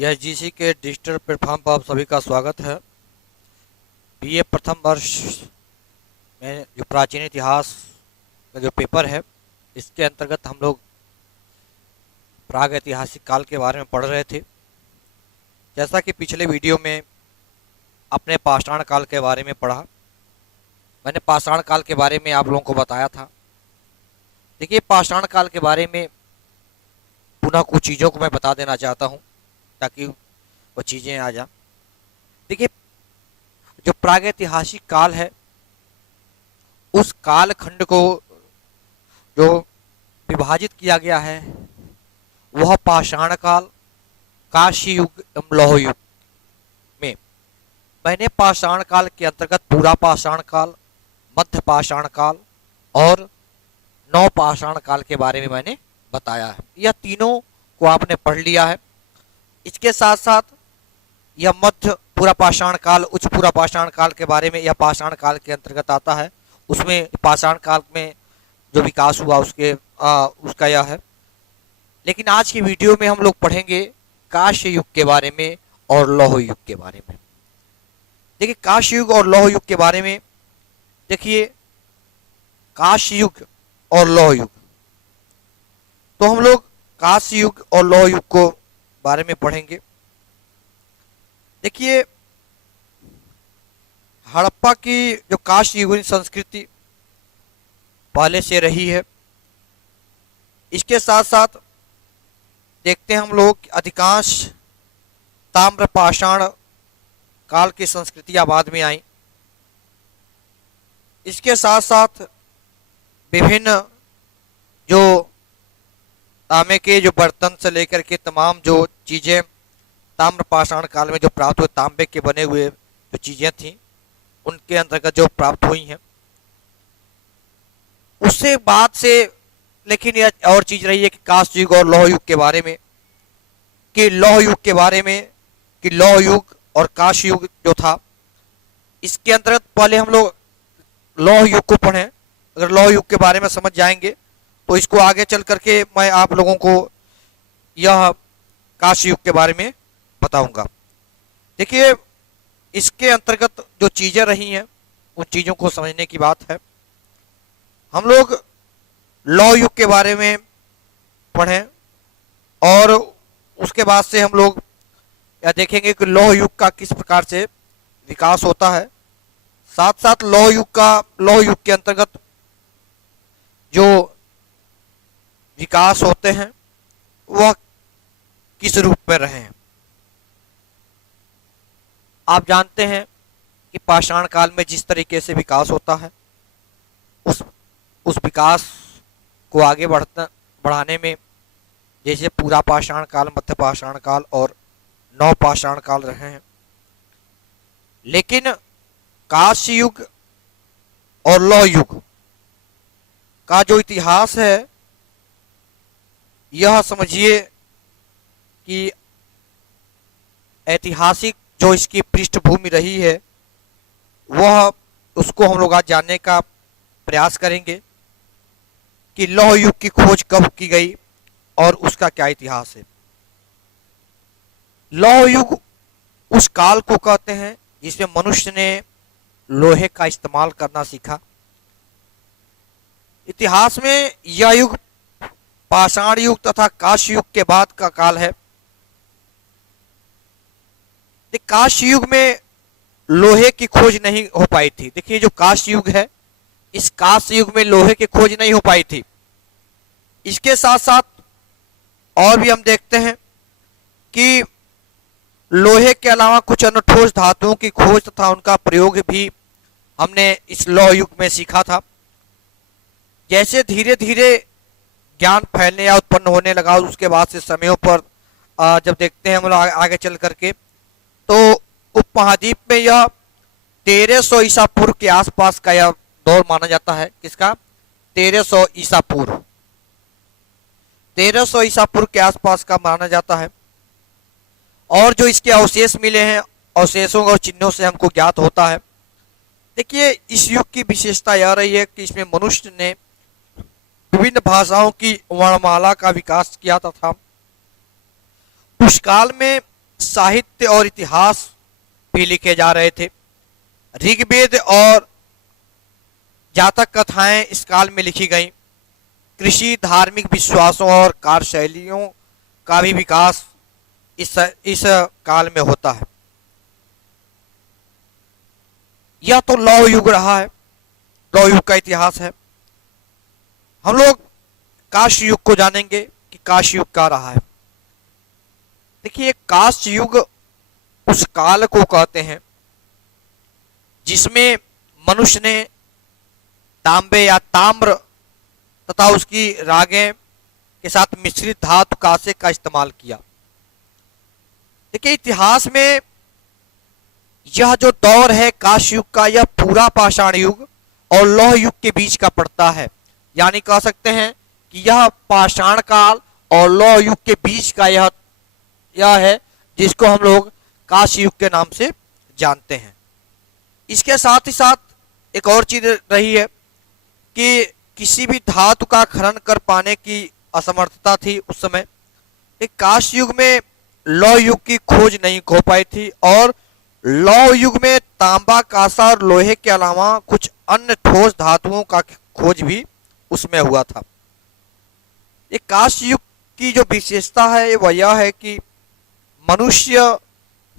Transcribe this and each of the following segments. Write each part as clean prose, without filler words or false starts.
यह जीसी के digital platform पर आप सभी का स्वागत है। बीए प्रथम वर्ष में जो प्राचीन इतिहास का जो पेपर है, इसके अंतर्गत हम लोग प्राग ऐतिहासिक काल के बारे में पढ़ रहे थे। जैसा कि पिछले वीडियो में अपने पाषाण काल के बारे में पढ़ा, मैंने पाषाण काल के बारे में आप लोगों को बताया था। देखिए, पाषाण काल के बारे में पुनः कुछ चीज़ों को मैं बता देना चाहता हूँ ताकि वो चीज़ें आ जाए। देखिए, जो प्रागैतिहासिक काल है, उस काल खंड को जो विभाजित किया गया है वह पाषाण काल, काशी युग एवं लौह युग में। मैंने पाषाण काल के अंतर्गत पूरा पाषाण काल, मध्य पाषाण काल और नव पाषाण काल के बारे में मैंने बताया है। यह तीनों को आपने पढ़ लिया है। इसके साथ साथ यह मध्य पूरा पाषाण काल, उच्च पूरा पाषाण काल के बारे में यह पाषाण काल के अंतर्गत आता है। उसमें पाषाण काल में जो विकास हुआ उसका यह है। लेकिन आज की वीडियो में हम लोग पढ़ेंगे काश्य युग के बारे में और लौह युग के बारे में। देखिए, काश्य युग और लौह युग के बारे में देखिए, काश्य युग और लौह युग, तो हम लोग काश्य युग और लौह युग को बारे में पढ़ेंगे। देखिए, हड़प्पा की जो काश्य युगीन संस्कृति पहले से रही है। इसके साथ साथ देखते हैं हम लोग अधिकांश ताम्र पाषाण काल की संस्कृतियां बाद में आई। इसके साथ साथ विभिन्न जो तांबे के जो बर्तन से लेकर के तमाम जो चीज़ें ताम्र पाषाण काल में जो प्राप्त हुए, तांबे के बने हुए जो चीज़ें थीं उनके अंतर्गत जो प्राप्त हुई हैं, उससे बाद से लेकिन यह और चीज़ रही है कि काश्य युग और लौह युग के बारे में, कि लौह युग के बारे में, कि लौह युग और काश्य युग जो था, इसके अंतर्गत पहले हम लोग लौह युग को पढ़ें। अगर लौह युग के बारे में समझ जाएंगे तो इसको आगे चल करके मैं आप लोगों को यह काश्य युग के बारे में बताऊंगा। देखिए, इसके अंतर्गत जो चीज़ें रही हैं उन चीज़ों को समझने की बात है। हम लोग लौह युग के बारे में पढ़ें और उसके बाद से हम लोग यह देखेंगे कि लौह युग का किस प्रकार से विकास होता है। साथ साथ लौह युग के अंतर्गत जो विकास होते हैं वह किस रूप में रहे हैं। आप जानते हैं कि पाषाण काल में जिस तरीके से विकास होता है, उस विकास को आगे बढ़ाने में जैसे पूरा पाषाण काल, मध्य पाषाण काल और नव पाषाण काल रहे हैं। लेकिन काश्य युग और लौह युग का जो इतिहास है, यह समझिए कि ऐतिहासिक जो इसकी पृष्ठभूमि रही है वह उसको हम लोग आज जानने का प्रयास करेंगे कि लौह युग की खोज कब की गई और उसका क्या इतिहास है। लौह युग उस काल को कहते हैं जिसमें मनुष्य ने लोहे का इस्तेमाल करना सीखा। इतिहास में यह युग पाषाण युग तथा काश्य युग के बाद का काल है। काश्य युग में लोहे की खोज नहीं हो पाई थी। देखिए, जो काश्य युग है, इस काश्य युग में लोहे की खोज नहीं हो पाई थी। इसके साथ साथ और भी हम देखते हैं कि लोहे के अलावा कुछ अन्य ठोस धातुओं की खोज तथा उनका प्रयोग भी हमने इस लौह युग में सीखा था। जैसे धीरे धीरे ज्ञान फैलने या उत्पन्न होने लगा, उसके बाद से समयों पर जब देखते हैं हम लोग आगे चल करके, तो उपमहाद्वीप में यह 1300 ईसा पूर्व के आसपास का यह दौर माना जाता है। किसका? 1300 ईसा पूर्व, 1300 ईसा पूर्व के आसपास का माना जाता है। और जो इसके अवशेष मिले हैं, अवशेषों और चिन्हों से हमको ज्ञात होता है। देखिए, इस युग की विशेषता यह रही है कि इसमें मनुष्य ने विभिन्न भाषाओं की वर्णमाला का विकास किया तथा उस काल में साहित्य और इतिहास भी लिखे जा रहे थे। ऋग्वेद और जातक कथाएं इस काल में लिखी गईं। कृषि, धार्मिक विश्वासों और कार्यशैलियों का भी विकास इस काल में होता है। यह तो लौह युग रहा है, लौह युग का इतिहास है। हम लोग काश युग को जानेंगे कि काश युग क्या रहा है। देखिए, काश युग उस काल को कहते हैं जिसमें मनुष्य ने तांबे या ताम्र तथा उसकी रागें के साथ मिश्रित धातु कांसे का इस्तेमाल किया। देखिए, इतिहास में यह जो दौर है काश युग का, यह पूरा पाषाण युग और लौह युग के बीच का पड़ता है। यानी कह सकते हैं कि यह पाषाण काल और लौह युग के बीच का यह है जिसको हम लोग काश युग के नाम से जानते हैं। इसके साथ ही साथ एक और चीज रही है कि किसी भी धातु का खनन कर पाने की असमर्थता थी उस समय। एक काश युग में लौह युग की खोज नहीं हो पाई थी और लौह युग में तांबा, कांसा और लोहे के अलावा कुछ अन्य ठोस धातुओं का खोज भी उसमें हुआ था। एक काश युग की जो विशेषता है वह यह है कि मनुष्य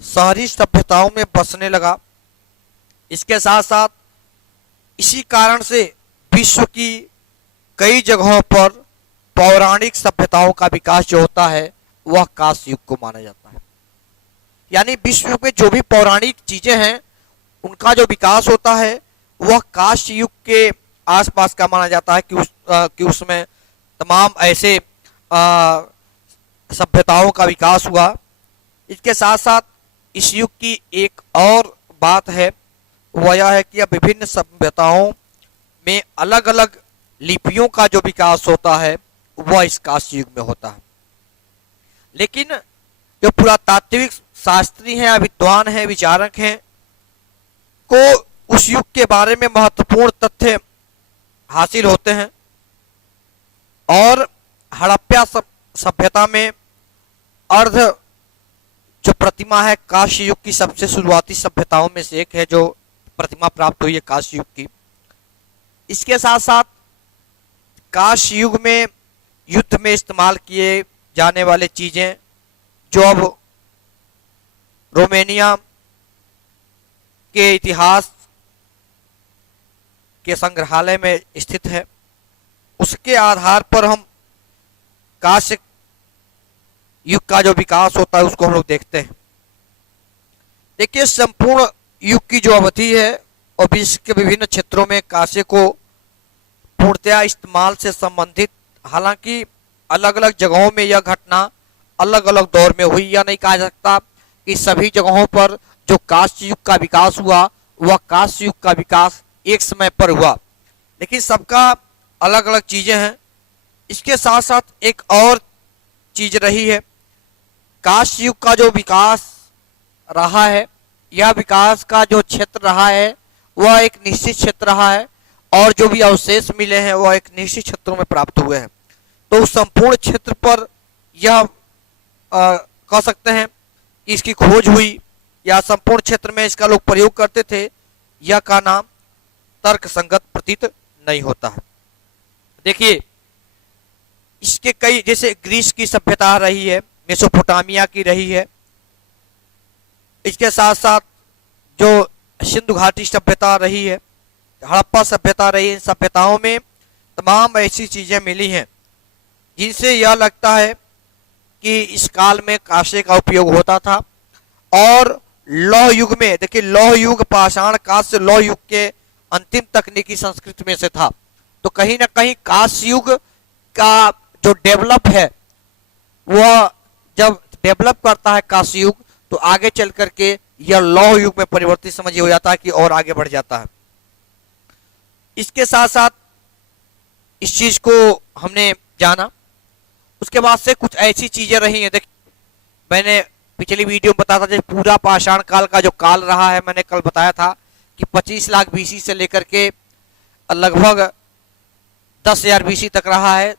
शहरी सभ्यताओं में बसने लगा। इसके साथ साथ इसी कारण से विश्व की कई जगहों पर पौराणिक सभ्यताओं का विकास जो होता है वह काश युग को माना जाता है। यानी विश्व में जो भी पौराणिक चीजें हैं उनका जो विकास होता है वह काश युग के आसपास का माना जाता है कि उसमें तमाम ऐसे सभ्यताओं का विकास हुआ। इसके साथ साथ इस युग की एक और बात है वह यह है कि अब विभिन्न सभ्यताओं में अलग अलग लिपियों का जो विकास होता है वह इस काश युग में होता है। लेकिन जो पुरातात्विक शास्त्री हैं, विद्वान हैं, विचारक हैं, को उस युग के बारे में महत्वपूर्ण तथ्य हासिल होते हैं और हड़प्पा सभ्यता में अर्ध जो प्रतिमा है काश युग की सबसे शुरुआती सभ्यताओं में से एक है जो प्रतिमा प्राप्त हुई है काश युग की। इसके साथ साथ काश युग में युद्ध में इस्तेमाल किए जाने वाले चीजें जो अब रोमेनिया के इतिहास के संग्रहालय में स्थित है, उसके आधार पर हम काश युग का जो विकास होता है उसको हम लोग देखते हैं। देखिए, संपूर्ण युग की जो अवधि है और विश्व के विभिन्न क्षेत्रों में कांसे को पूर्णतया इस्तेमाल से संबंधित, हालांकि अलग अलग जगहों में यह घटना अलग अलग दौर में हुई। यह नहीं कहा जा सकता कि सभी जगहों पर जो काश युग का विकास हुआ वह काश युग का विकास एक समय पर हुआ, लेकिन सबका अलग अलग चीजें हैं। इसके साथ साथ एक और चीज रही है, काश युग का जो विकास रहा है, यह विकास का जो क्षेत्र रहा है वह एक निश्चित क्षेत्र रहा है और जो भी अवशेष मिले हैं वह एक निश्चित क्षेत्रों में प्राप्त हुए हैं। तो संपूर्ण क्षेत्र पर यह कह सकते हैं कि इसकी खोज हुई या संपूर्ण क्षेत्र में इसका लोग प्रयोग करते थे, यह का नाम तर्क संगत प्रतीत नहीं होता है। देखिए, इसके कई, जैसे ग्रीस की सभ्यता रही है, मेसोपोटामिया की रही है, इसके साथ साथ जो सिंधु घाटी सभ्यता रही है, हड़प्पा सभ्यता रही है, इन सभ्यताओं में तमाम ऐसी चीजें मिली हैं जिनसे यह लगता है कि इस काल में कांसे का उपयोग होता था। और लौह युग में, देखिए, लौह युग पाषाण काल से लौह युग के अंतिम तकनीकी संस्कृति में से था, तो कहीं ना कहीं कांस्य युग का जो डेवलप है वह जब डेवलप करता है कांस्य युग तो आगे चल करके यह लौह युग में परिवर्तित समझिए हो जाता है कि और आगे बढ़ जाता है। इसके साथ साथ इस चीज को हमने जाना, उसके बाद से कुछ ऐसी चीजें रही हैं। देख, मैंने पिछली वीडियो में बताया था जैसे पूरा पाषाण काल का जो काल रहा है, मैंने कल बताया था कि 25 लाख बीसी से लेकर के लगभग 10,000 बीसी तक रहा है।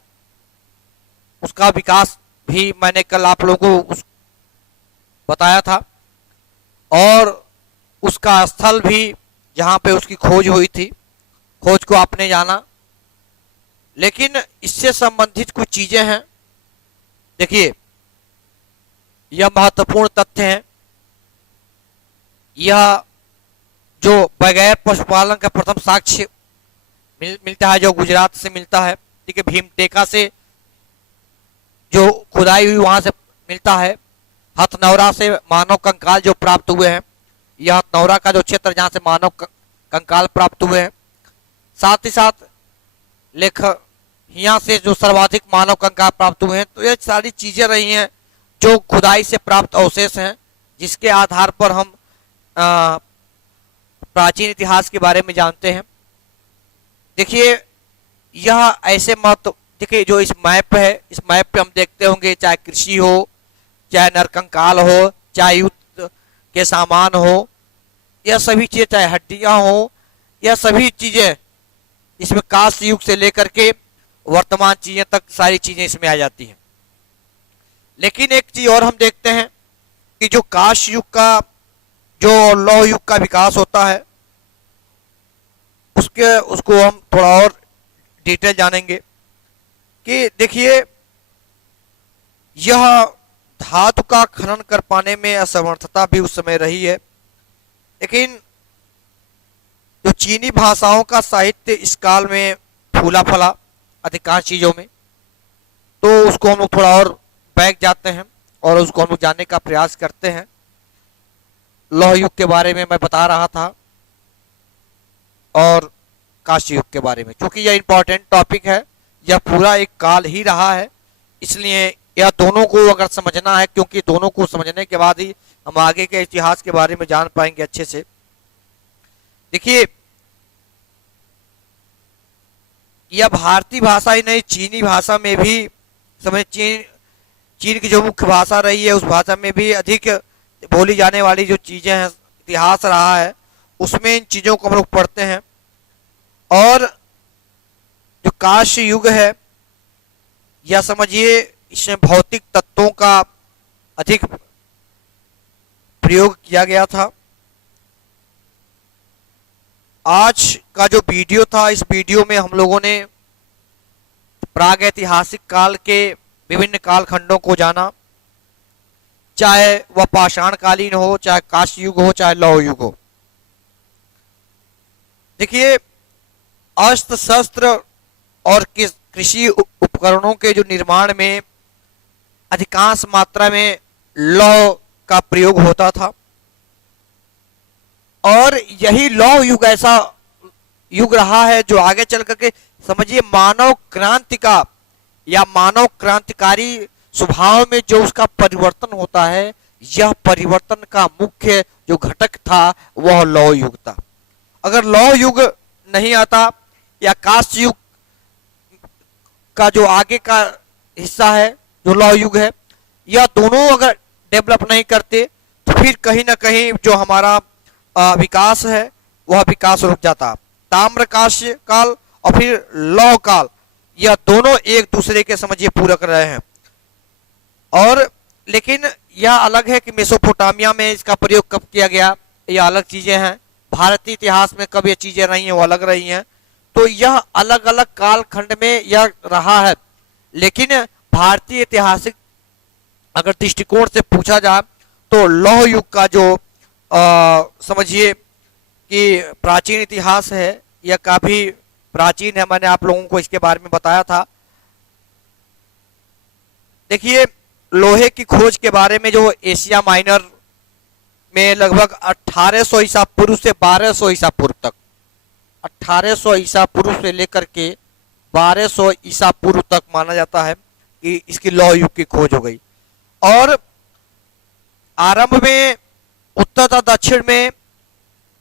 उसका विकास भी मैंने कल आप लोगों को बताया था, और उसका स्थल भी जहाँ पे उसकी खोज हुई थी, खोज को आपने जाना। लेकिन इससे संबंधित कुछ चीजें हैं। देखिए, यह महत्वपूर्ण तथ्य है। यह जो बगैर पशुपालन का प्रथम साक्ष्य मिलता है, जो गुजरात से मिलता है, ठीक है, भीमटेका से जो खुदाई हुई वहां से मिलता है। हथनौरा से मानव कंकाल जो प्राप्त हुए हैं, यह हथनौरा का जो क्षेत्र जहां से मानव कंकाल प्राप्त हुए हैं। साथ ही साथ लेखहिया से जो सर्वाधिक मानव कंकाल प्राप्त हुए हैं। तो ये सारी चीजें रही हैं जो खुदाई से प्राप्त अवशेष हैं, जिसके आधार पर हम प्राचीन इतिहास के बारे में जानते हैं। देखिए, यह ऐसे महत्व, देखिए जो इस मैप है, इस मैप पे हम देखते होंगे, चाहे कृषि हो, चाहे नरकंकाल हो, चाहे युद्ध के सामान हो, यह सभी चीजें, चाहे हड्डियां हो, यह सभी चीजें इसमें कांस्य युग से लेकर के वर्तमान चीजें तक सारी चीजें इसमें आ जाती हैं। लेकिन एक चीज और हम देखते हैं कि जो कांस्य युग का, जो लौह युग का विकास होता है, उसको हम थोड़ा और डिटेल जानेंगे। कि देखिए, यह धातु का खनन कर पाने में असमर्थता भी उस समय रही है। लेकिन जो चीनी भाषाओं का साहित्य इस काल में फूला फला अधिकांश चीजों में, तो उसको हम लोग थोड़ा और बैक जाते हैं और उसको हम लोग जानने का प्रयास करते हैं। लौह युग के बारे में मैं बता रहा था और कांस्य युग के बारे में, क्योंकि यह इंपॉर्टेंट टॉपिक है, यह पूरा एक काल ही रहा है, इसलिए यह दोनों को अगर समझना है, क्योंकि दोनों को समझने के बाद ही हम आगे के इतिहास के बारे में जान पाएंगे अच्छे से। देखिए, यह भारतीय भाषा ही नहीं, चीनी भाषा में भी समझ, चीन की जो मुख्य भाषा रही है, उस भाषा में भी अधिक बोली जाने वाली जो चीजें हैं, इतिहास रहा है, उसमें इन चीजों को हम लोग पढ़ते हैं। और जो कांस्य युग है, या समझिए इसमें भौतिक तत्वों का अधिक प्रयोग किया गया था। आज का जो वीडियो था, इस वीडियो में हम लोगों ने प्राग ऐतिहासिक काल के विभिन्न कालखंडों को जाना, चाहे वह पाषाण कालीन हो, चाहे कांस्य युग हो, चाहे लौह युग हो। देखिए, अस्त्र शस्त्र और कृषि उपकरणों के जो निर्माण में अधिकांश मात्रा में लौह का प्रयोग होता था, और यही लौह युग ऐसा युग रहा है जो आगे चल करके समझिए मानव क्रांति का, या मानव क्रांतिकारी स्वभाव में जो उसका परिवर्तन होता है, यह परिवर्तन का मुख्य जो घटक था वह लौह युग था। अगर लौह युग नहीं आता, या कांस्य युग का जो आगे का हिस्सा है जो लौह युग है, यह दोनों अगर डेवलप नहीं करते, तो फिर कहीं ना कहीं जो हमारा विकास है वह विकास रुक जाता। ताम्र कांस्य काल और फिर लौह काल, यह दोनों एक दूसरे के समझिए पूरक रहे हैं। और लेकिन यह अलग है कि मेसोपोटामिया में इसका प्रयोग कब किया गया, यह अलग चीजें हैं। भारतीय इतिहास में कब ये चीजें रही हैं, वो अलग रही हैं। तो यह अलग अलग कालखंड में यह रहा है। लेकिन भारतीय ऐतिहासिक अगर दृष्टिकोण से पूछा जाए, तो लौह युग का जो समझिए कि प्राचीन इतिहास है, यह काफी प्राचीन है। मैंने आप लोगों को इसके बारे में बताया था। देखिए, लोहे की खोज के बारे में जो एशिया माइनर में लगभग 1800 ईसा पूर्व से 1200 ईसा पूर्व तक, 1800 ईसा पूर्व से लेकर के 1200 ईसा पूर्व तक माना जाता है कि इसकी लौह युग की खोज हो गई। और आरंभ में उत्तर तथा दक्षिण में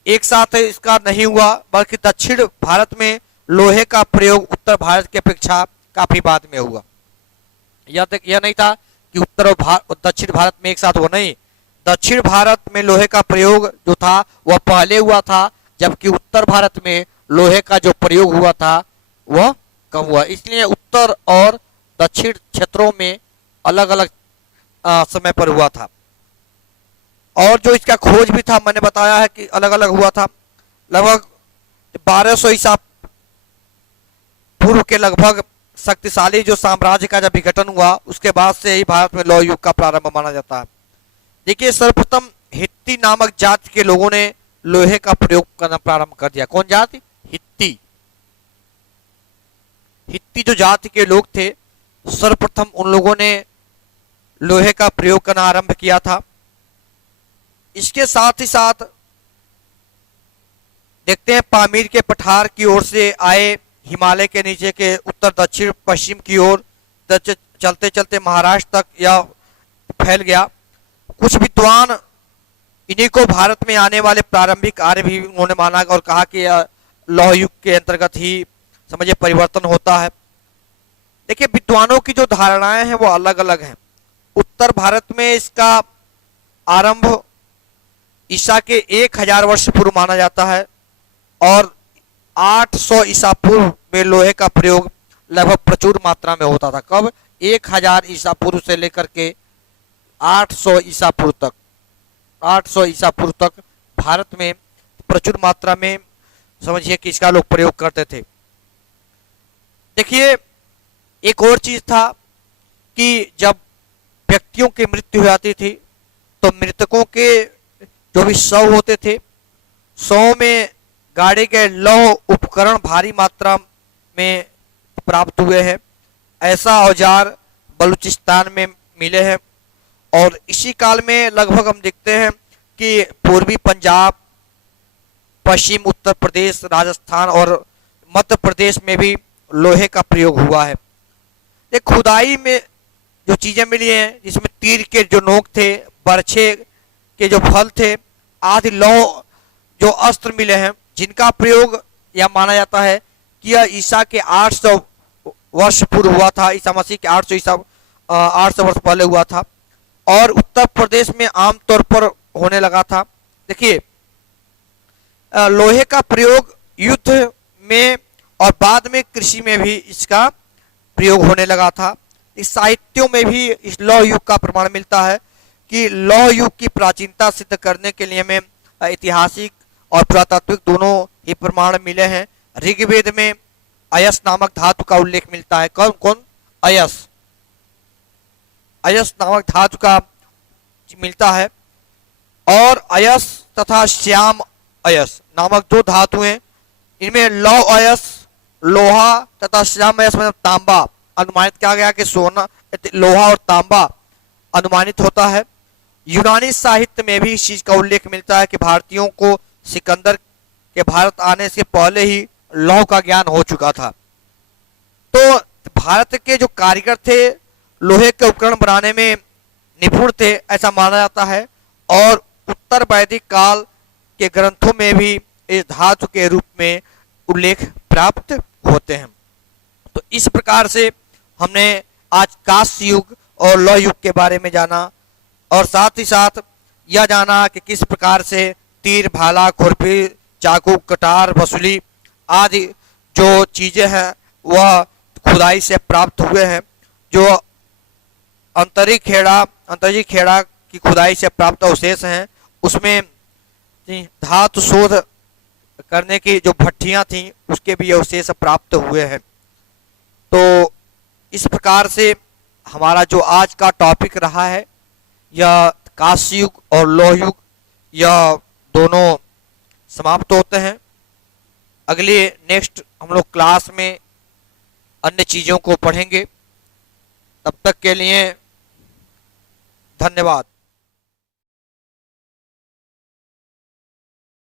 एक साथ इसका नहीं हुआ, बल्कि दक्षिण भारत में लोहे का प्रयोग उत्तर भारत की अपेक्षा काफी बाद में हुआ। यह नहीं था कि उत्तर और दक्षिण भारत में एक साथ हुआ, नहीं। दक्षिण भारत में लोहे का प्रयोग जो था वह पहले हुआ था, जबकि उत्तर भारत में लोहे का जो प्रयोग हुआ था वह कम हुआ। इसलिए उत्तर और दक्षिण क्षेत्रों में अलग अलग समय पर हुआ था। और जो इसका खोज भी था मैंने बताया है कि अलग अलग हुआ था। लगभग 1200 ईसा पूर्व के लगभग शक्तिशाली जो साम्राज्य का जब विघटन हुआ उसके बाद से ही भारत में लौह युग का प्रारंभ माना जाता है। देखिए सर्वप्रथम हित्ती नामक जाति के लोगों ने लोहे का प्रयोग करना प्रारंभ कर दिया। कौन जाति? हित्ती। हित्ती जो जाति के लोग थे सर्वप्रथम उन लोगों ने लोहे का प्रयोग करना आरंभ किया था। इसके साथ ही साथ देखते हैं पामीर के पठार की ओर से आए हिमालय के नीचे के उत्तर दक्षिण पश्चिम की ओर चलते चलते महाराष्ट्र तक यह फैल गया। कुछ विद्वान इन्हीं को भारत में आने वाले प्रारंभिक आर्य भी उन्होंने माना और कहा कि यह लौह युग के अंतर्गत ही समझिए परिवर्तन होता है। देखिए विद्वानों की जो धारणाएं हैं वो अलग अलग हैं। उत्तर भारत में इसका आरंभ ईसा के 1000 वर्ष पूर्व माना जाता है और 800 ईसा पूर्व में लोहे का प्रयोग लगभग प्रचुर मात्रा में होता था। कब? 1000 ईसा पूर्व से लेकर के 800 ईसा पूर्व तक, 800 ईसा पूर्व तक भारत में प्रचुर मात्रा में समझिए कि इसका लोग प्रयोग करते थे। देखिए एक और चीज था कि जब व्यक्तियों की मृत्यु हो जाती थी तो मृतकों के जो भी शव होते थे, शव में गाड़े गए लौह उपकरण भारी मात्रा में प्राप्त हुए हैं। ऐसा औजार बलूचिस्तान में मिले हैं और इसी काल में लगभग हम देखते हैं कि पूर्वी पंजाब, पश्चिम उत्तर प्रदेश, राजस्थान और मध्य प्रदेश में भी लोहे का प्रयोग हुआ है। एक खुदाई में जो चीजें मिली हैं जिसमें तीर के जो नोक थे, बरछे के जो फल थे आदि लौह जो अस्त्र मिले हैं जिनका प्रयोग यह माना जाता है कि यह ईसा के 800 वर्ष पूर्व हुआ था। ईसा मसीह के 800 वर्ष पहले हुआ था और उत्तर प्रदेश में आमतौर पर होने लगा था। देखिए लोहे का प्रयोग युद्ध में और बाद में कृषि में भी इसका प्रयोग होने लगा था। इस साहित्यों में भी इस लौह युग का प्रमाण मिलता है कि लौह युग की प्राचीनता सिद्ध करने के लिए हमें ऐतिहासिक और पुरातात्विक दोनों ही प्रमाण मिले हैं। ऋग्वेद में अयस नामक धातु का उल्लेख मिलता है। कौन कौन? अयस, अयस नामक धातु का मिलता है और अयस तथा श्याम अयस नामक दो धातु हैं। इनमें लौह अयस लोहा तथा श्याम अयस मतलब तांबा अनुमानित किया गया कि सोना, लोहा और तांबा अनुमानित होता है। यूनानी साहित्य में भी इस चीज का उल्लेख मिलता है कि भारतीयों को सिकंदर के भारत आने से पहले ही लौह का ज्ञान हो चुका था। तो भारत के जो कारीगर थे लोहे के उपकरण बनाने में निपुण थे ऐसा माना जाता है और उत्तर वैदिक काल के ग्रंथों में भी इस धातु के रूप में उल्लेख प्राप्त होते हैं। तो इस प्रकार से हमने आज कांस्य युग और लौह युग के बारे में जाना और साथ ही साथ यह जाना कि किस प्रकार से तीर, भाला, खुरपी, चाकू, कटार, वसूली आदि जो चीजें हैं वह खुदाई से प्राप्त हुए हैं। जो अंतरिक खेड़ा की खुदाई से प्राप्त अवशेष हैं उसमें धातु शोध करने की जो भट्टियां थीं उसके भी अवशेष प्राप्त हुए हैं। तो इस प्रकार से हमारा जो आज का टॉपिक रहा है यह कांस्य युग और लौह युग यह दोनों समाप्त होते हैं। अगले नेक्स्ट हम लोग क्लास में अन्य चीजों को पढ़ेंगे। तब तक के लिए धन्यवाद।